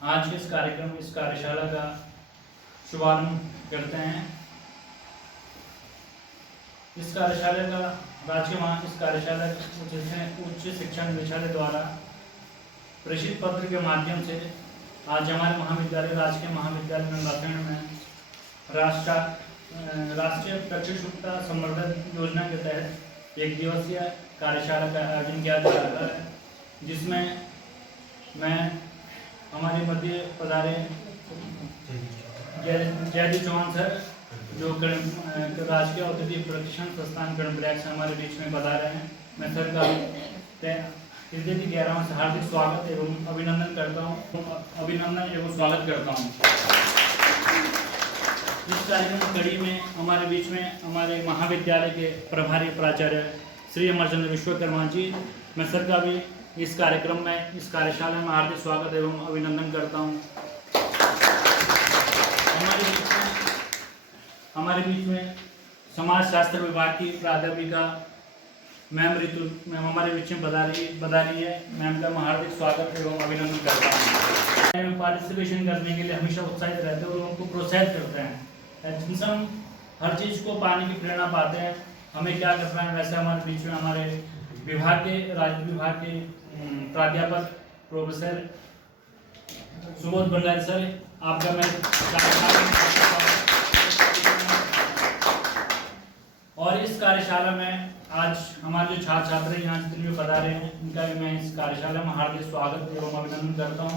आज के इस कार्यशाला का शुभारंभ करते हैं। इस कार्यशाला उच्च शिक्षा निदेशालय द्वारा प्रेषित पत्र के माध्यम से आज हमारे राजकीय महाविद्यालय नंदाखेड़ में राष्ट्रीय प्रशिक्षुता संवर्धन योजना के तहत एक दिवसीय कार्यशाला का आयोजन किया जा रहा है, जिसमें मैं हमारे मध्य पधारे जयदीप चौहान सर, जो राजकीय औद्योगिक प्रशिक्षण संस्थान कर्णप्रयाग से हमारे बीच में बता रहे हैं। मैं सर का हृदय की गहराइयों से हार्दिक स्वागत एवं अभिनंदन स्वागत करता हूँ। इस कार्यक्रम की कड़ी में हमारे बीच में हमारे महाविद्यालय के प्रभारी प्राचार्य श्री अमरचंद्र विश्वकर्मा जी, मैं सर का भी इस कार्यक्रम में, इस कार्यशाला में हार्दिक स्वागत एवं अभिनंदन करता हूँ। हमारे बीच में समाज शास्त्र विभाग की प्राध्यापिका मैम ऋतु मैम हमारे बीच में बता रही है। मैम का मैं हार्दिक स्वागत एवं अभिनंदन करता हूँ। पार्टिसिपेशन करने के लिए हमेशा उत्साहित रहते हैं और उनको प्रोत्साहित करते हैं, जिनसे हम हर चीज़ को पाने की प्रेरणा पाते हैं। हमें क्या करना है, वैसे हमारे बीच में हमारे राज्य विभाग के प्राध्यापक प्रोफेसर सुबोध भंडारी सर, आपका मैं और इस कार्यशाला में आज हमारे जो छात्र छात्र यहाँ जितने भी पढ़ा रहे हैं, उनका मैं इस कार्यशाला में हार्दिक स्वागत एवं अभिनंदन करता हूँ।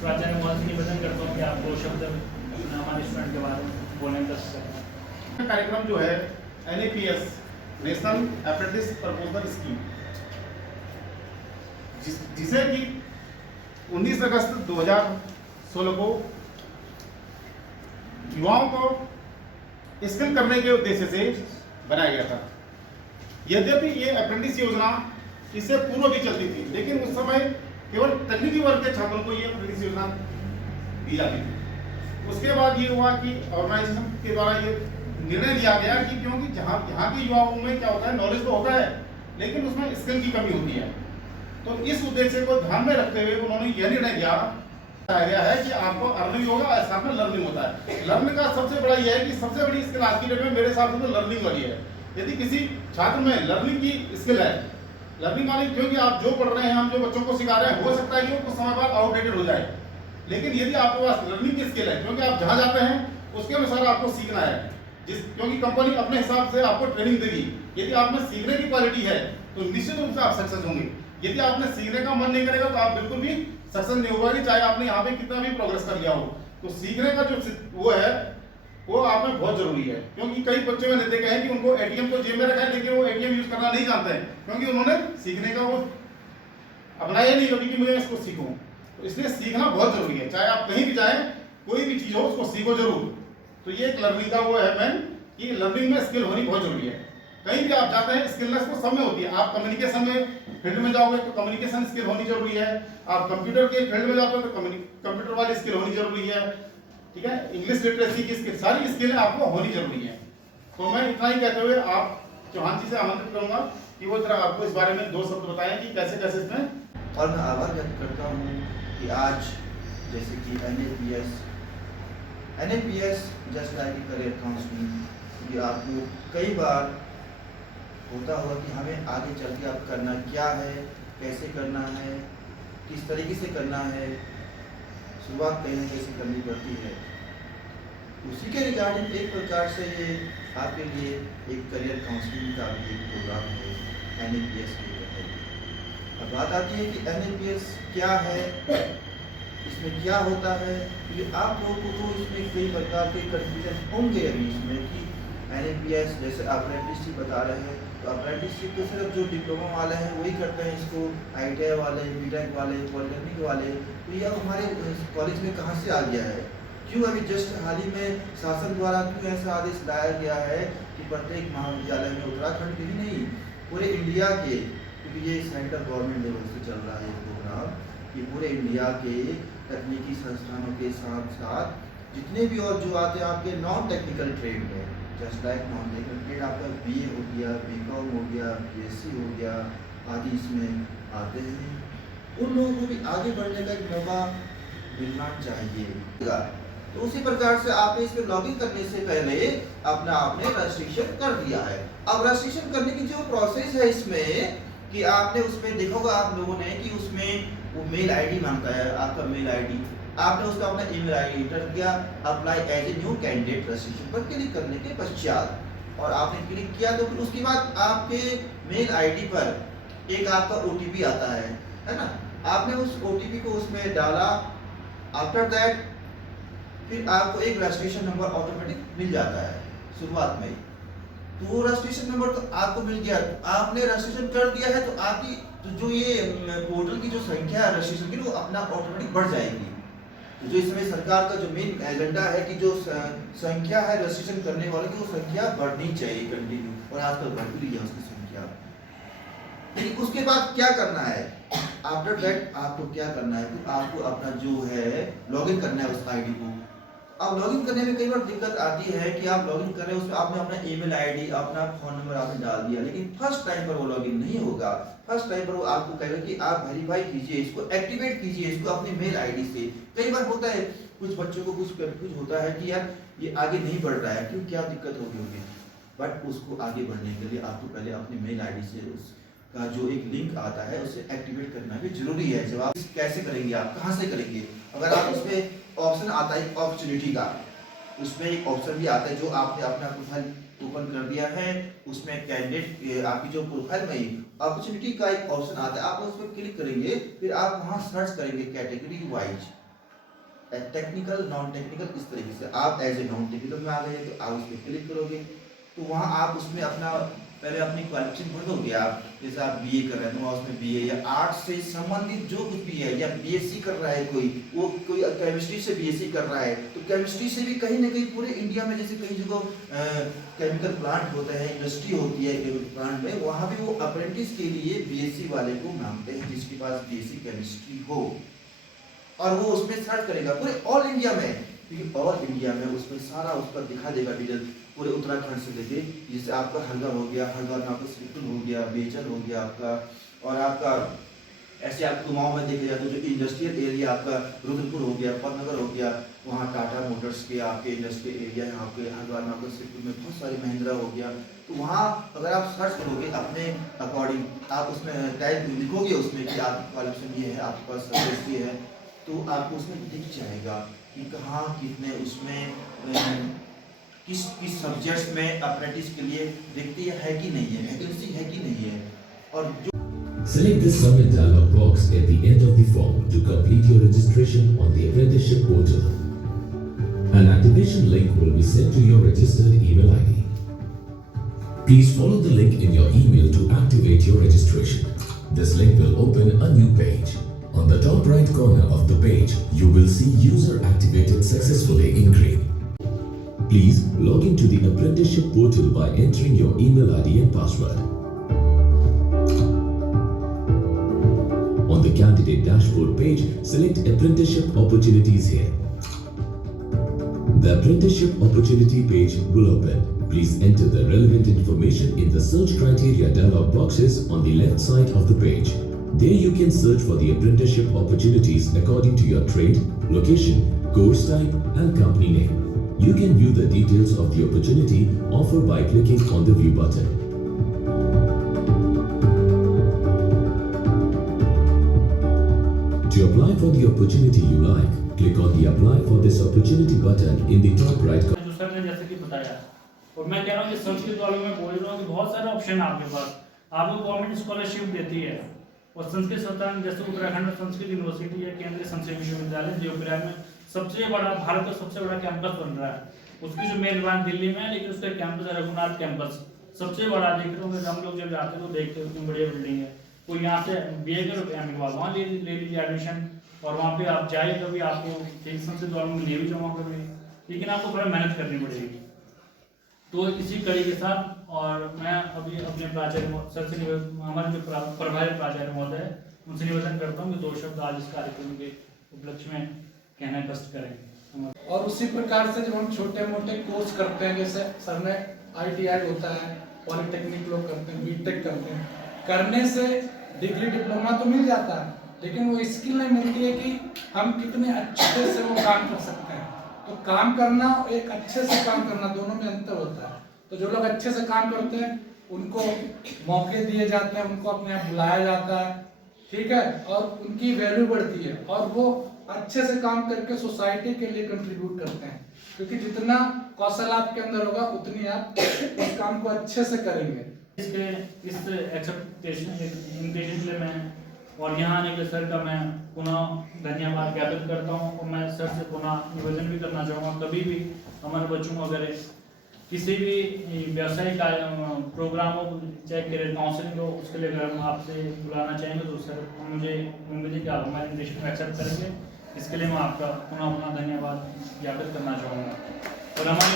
प्राचार्य महोदय से निवेदन करता हूँ कि आप 2 शब्द हमारे स्टूडेंट के बारे में बोलने का कार्यक्रम जो है NAPS national apprentice proposal scheme, जिसे कि 19 अगस्त 2016 को युवाओं को स्किल करने के उद्देश्य से बनाया गया था। यद्यपि ये अप्रेंटिस योजना इससे पूर्व भी चलती थी, लेकिन उस समय केवल तकनीकी वर्ग के छात्रों को ये अप्रेंटिस योजना दी जाती थी। उसके बाद ये हुआ कि ऑर्गेनाइजेशन के द्वारा ये निर्णय लिया गया कि क्योंकि यहाँ के युवाओं में क्या होता है, नॉलेज तो होता है लेकिन उसमें स्किल की कमी होती है, तो इस उद्देश्य को ध्यान में रखते हुए उन्होंने यह निर्णय लिया गया है कि आपको अर्निंग होगा, साथ में लर्निंग होता है। लर्निंग का सबसे बड़ा यह है कि सबसे बड़ी स्किल आज की डेट में मेरे हिसाब से तो लर्निंग वाली है। यदि किसी छात्र में लर्निंग की स्किल है, लर्निंग वाली क्योंकि आप जो पढ़ रहे हैं, हम जो बच्चों को सिखा रहे हैं, हो सकता है कि वो कुछ समय बाद आउटडेटेड हो जाए, लेकिन यदि आपके पास लर्निंग की स्किल है, क्योंकि आप जहाँ जाते हैं उसके अनुसार आपको सीखना है, क्योंकि कंपनी अपने हिसाब से आपको ट्रेनिंग देगी। यदि आप में सीखने की क्वालिटी है तो निश्चित रूप से आप सक्सेस होंगे। यदि आपने सीखने का मन नहीं करेगा तो आप बिल्कुल भी सक्सेस नहीं होगा, चाहे आपने यहाँ पे कितना भी प्रोग्रेस कर लिया हो। तो सीखने का जो वो है वो आप में बहुत जरूरी है, क्योंकि कई बच्चे मैंने देखे हैं कि उनको ATM तो जेब में रखा है लेकिन वो ATM यूज करना नहीं जानते हैं, क्योंकि उन्होंने सीखने का वो अपनाया नहीं कभी कि मुझे इसको सीखूं। तो इसलिए सीखना बहुत जरूरी है, चाहे आप कहीं भी जाएं, कोई भी चीज हो उसको सीखो जरूर। तो ये एक लर्निंग का वो है मैन कि लर्निंग में स्किल होनी बहुत जरूरी है। कहीं भी आप जाते हैं स्किलनेस तो सब में होती है। आप कम्युनिकेशन में फील्ड में जाओगे तो कम्युनिकेशन स्किल होनी जरूरी है। आप कंप्यूटर के फील्ड में जाते हो तो कंप्यूटर वाली स्किल होनी जरूरी है, ठीक है। इंग्लिश लिटरेसी की स्किल, सारी स्किलें आपको होनी जरूरी है। तो मैं इतना ही कहते हुए आप चौहान जी से आमंत्रित करूंगा कि वो जरा आपको इस बारे में 2 शब्द बताएं कि कैसे कैसे इसमें। और मैं आभार व्यक्त करता हूँ कि आज जैसे कि NAPS just like career counselling, क्योंकि आपको कई बार होता होगा कि हमें आगे चल के आप करना क्या है, कैसे करना है, किस तरीके से करना है, शुरुआत कहीं ना कैसे करनी पड़ती है। उसी के रिगार्डिंग एक प्रकार से ये आपके लिए एक करियर काउंसलिंग का भी एक प्रोग्राम है NAPS के तहत। अब बात आती है कि NAPS क्या है, इसमें क्या होता है, क्योंकि आप लोगों को तो इसमें कई प्रकार के कन्फ्यूजन होंगे अभी इसमें कि NAPS जैसे अप्रेंटिसशिप बता रहे हैं, तो अप्रेंटिसशिप तो सिर्फ जो डिप्लोमा वाले हैं वही करते हैं इसको, ITI वाले, BTech वाले, पॉलिटेक्निक वाले। तो यह हमारे कॉलेज में कहाँ से आ गया है? क्यों अभी जस्ट हाल ही में शासन द्वारा क्यों ऐसा आदेश लाया गया है कि प्रत्येक महाविद्यालय में, उत्तराखंड के ही नहीं पूरे इंडिया के, क्योंकि ये सेंट्रल गवर्नमेंट लेवल से चल रहा है प्रोग्राम, ये पूरे इंडिया के तकनीकी संस्थानों के साथ साथ जितने भी और जो आते हैं आपके नॉन टेक्निकल ट्रेड में, just like non technical trade आपका BA हो गया, BCom हो गया, BSc हो गया आदि इसमें आते हैं। उन लोगों को भी आगे बढ़ने का एक मौका मिलना चाहिए। तो उसी प्रकार से आपने इसमें लॉगिन करने से पहले अपना आपने रजिस्ट्रेशन कर दिया है। अब रजिस्ट्रेशन करने की जो प्रोसेस है इसमें कि आपने उसमें देखा होगा आप लोगों ने कि उसमें वो मेल आईडी मांगता है, आपका मेल आईडी, आपने उसका अपना ईमेल आईडी एंटर किया, apply as a new candidate registration पर क्लिक करने के पश्चात और आपने क्लिक किया तो फिर उसके बाद आपके मेल आईडी पर एक आपका ओटीपी आता है ना। आपने उस ओटीपी को उसमें डाला, आफ्टर दैट फिर आपको एक रजिस्ट्रेशन नंबर ऑटोमेटिक मिल जाता है शुरुआत में। तो वो रजिस्ट्रेशन नंबर तो आपको मिल गया, तो आपने रजिस्ट्रेशन कर दिया है तो आपकी तो जो ये पोर्टल की जो संख्या है रजिस्ट्रेशन की वो अपना ऑटोमेटिक बढ़ जाएगी। तो जो इसमें सरकार का जो मेन एजेंडा है कि जो संख्या है रजिस्ट्रेशन करने वालों की वो संख्या बढ़नी चाहिए कंटिन्यू, और आजकल बढ़ रही है उसकी संख्या। लेकिन उसके बाद क्या करना है, आफ्टर दैट आपको क्या करना है, तो आपको अपना जो है लॉगिन करना है उस आईडी को। अब लॉगिन करने में कई बार दिक्कत आती है कि आप लॉगिन कर रहे हैं उसमें आपने अपना ईमेल आईडी अपना फोन नंबर आपने डाल दिया, लेकिन फर्स्ट टाइम पर वो लॉगिन नहीं होगा। फर्स्ट टाइम पर वो आपको कहेगा कि आप वेरीफाई कीजिए, इसको एक्टिवेट कीजिए, इसको अपने मेल आईडी से। कई बार होता है कुछ बच्चों को कुछ कंफ्यूज होता है कि यार ये आगे नहीं बढ़ रहा है, क्यों, क्या दिक्कत होगी। बट उसको आगे बढ़ने के लिए आपको पहले अपने मेल आईडी से उसका जो एक लिंक आता है उसे एक्टिवेट करना भी जरूरी है। जब आप कैसे करेंगे, आप कहाँ से करेंगे, अगर आप उसमें ऑप्शन आता है अपॉर्चुनिटी का, उसमें एक ऑप्शन भी आता है जो आपने अपना प्रोफाइल ओपन कर दिया है, उसमें कैंडिडेट आपकी जो प्रोफाइल में ही अपॉर्चुनिटी का एक ऑप्शन आता है, आप उस पर क्लिक करेंगे, फिर आप वहां सर्च करेंगे category wise, technical non technical, इस तरीके से आप एज ए नॉन टेक्निकल में आ गए तो आप उस पर क्लिक करोगे तो वहां आप उसमें अपना पहले अपनी क्वालिफिकेशन भर दोगे। आप जैसे आप बीए कर रहे हैं तो उसमें बीए या आर्ट्स से संबंधित जो कुछ भी है, या बीएससी कर रहा है कोई केमिस्ट्री से बीएससी कर रहा है, तो केमिस्ट्री से भी कहीं ना कहीं पूरे इंडिया में जैसे कई जगह केमिकल प्लांट होते हैं, इंडस्ट्री होती है केमिकल प्लांट में, वहाँ भी वो अप्रेंटिस के लिए बीएससी वाले को मांगते हैं जिसके पास बीएससी केमिस्ट्री हो, और वो उसमें सर्च करेगा पूरे ऑल इंडिया में, क्योंकि ऑल इंडिया में उसमें सारा उसका दिखा देगा डिटेल पूरे उत्तराखंड से लेके, जैसे आपका हल्द्वार हो गया, हल्द्वार में आपका सिरपुर हो गया, बेचल हो गया आपका, और आपका ऐसे आप कुमाऊं में देखे जाए तो जो इंडस्ट्रियल एरिया आपका रुद्रपुर हो गया, पदनगर हो गया, वहाँ टाटा मोटर्स के आपके इंडस्ट्रियल एरिया है, आपके हल्द्वार में आपका सिरपुर में बहुत सारे महिंद्रा हो गया। तो वहाँ अगर आप सर्च करोगे अपने अकॉर्डिंग, आप उसमें टाइप लिखोगे उसमें कि आपकी क्वालिफिकेशन ये है, आपके पास सर्विस ये है, तो आपको उसमें दिख जाएगा कि कहाँ कितने उसमें किस किस सब्जेक्ट्स में अप्रेंटिस के लिए रिक्ति है कि नहीं है, वैकेंसी है कि नहीं है। और जो Select the Submit dialog box at the end of the form to complete your registration on the apprenticeship portal. An activation link will be sent to your registered email ID. Please follow the link in your email to activate your registration. This link will open a new page. On the top right corner of the page, you will see User Activated Successfully in green. Please log into the apprenticeship portal by entering your email ID and password. On the candidate dashboard page, select Apprenticeship Opportunities here. The Apprenticeship Opportunity page will open. Please enter the relevant information in the search criteria dialog boxes on the left side of the page. There you can search for the apprenticeship opportunities according to your trade, location, course type and company name. You can view the details of the opportunity offered by clicking on the view button. To apply for the opportunity you like, click on the apply for this opportunity button in the top right corner. जो sir ने जैसे कि बताया, और मैं कह रहा हूँ कि संस्कृत वालों में बोल रहा हूँ कि बहुत सारे ऑप्शन है आपके पास, आपको गवर्नमेंट स्कॉलरशिप देती है, और संस्कृत संस्थान जैसे उत्तराखंड में संस्कृत यूनिवर्सिटी है, केंद्रीय संस्कृत विश्वविद्यालय देवप्रयाग में सबसे बड़ा, भारत का सबसे बड़ा कैंपस बन रहा है। उसकी जो मेन ब्रांच दिल्ली में है, लेकिन उसका कैंपस है रघुनाथ कैंपस, सबसे बड़ा। देख रहे होंगे हम लोग जब जाते हैं तो देखते हैं उतनी बढ़िया बिल्डिंग है। कोई यहाँ से बीए करो एम बाद वहाँ ले लीजिए एडमिशन, और वहाँ पे आप जाए कभी आपको ठीक संस्कृत वालों में ले भी जमा करेंगे, लेकिन आपको थोड़ा मेहनत करनी पड़ेगी। तो इसी कड़ी के साथ, और मैं अभी अपने प्राचार्य सर से हमारे जो प्रभारी प्राचार्य महोदय है उनसे निवेदन करता हूँ कि 2 शब्द आज इस कार्यक्रम के उपलक्ष्य में कहना कष्ट करें। और उसी प्रकार से जब हम छोटे मोटे कोर्स करते हैं, जैसे सर ने ITI होता है, पॉलिटेक्निक लोग करते हैं, बीटेक करते हैं, करने से डिग्री डिप्लोमा तो मिल जाता है, लेकिन वो स्किल नहीं मिलती है कि हम कितने अच्छे से वो काम कर सकते हैं। तो काम करना एक अच्छे से काम करना दोनों में अंतर होता है। तो जो लोग अच्छे से काम करते हैं उनको मौके दिए जाते हैं, उनको अपने यहाँ बुलाया जाता है, ठीक है, और उनकी वैल्यू बढ़ती है और वो अच्छे से काम करके सोसाइटी के लिए कंट्रीब्यूट करते हैं, क्योंकि जितना कौशल आपके अंदर होगा उतनी आप उस काम को अच्छे से करेंगे। इसके इस एक्सेप्टेशन इन्विटेशन के लिए मैं और यहाँ आने के सर का मैं पुनः धन्यवाद ज्ञापित करता हूँ और मैं सर से पुनः निवेदन भी करना चाहूँगा, कभी भी हमारे बच्चों को अगर किसी भी व्यावसायिक प्रोग्राम हो, चाहे करियर काउंसलिंग हो, उसके लिए अगर हम आपसे बुलाना चाहेंगे तो सर मुझे उम्मीद है कि आप हमारे इन्विटेशन को एक्सेप्ट करेंगे। इसके लिए मैं आपका पुनः धन्यवाद ज्ञापित करना चाहूँगा और हमारे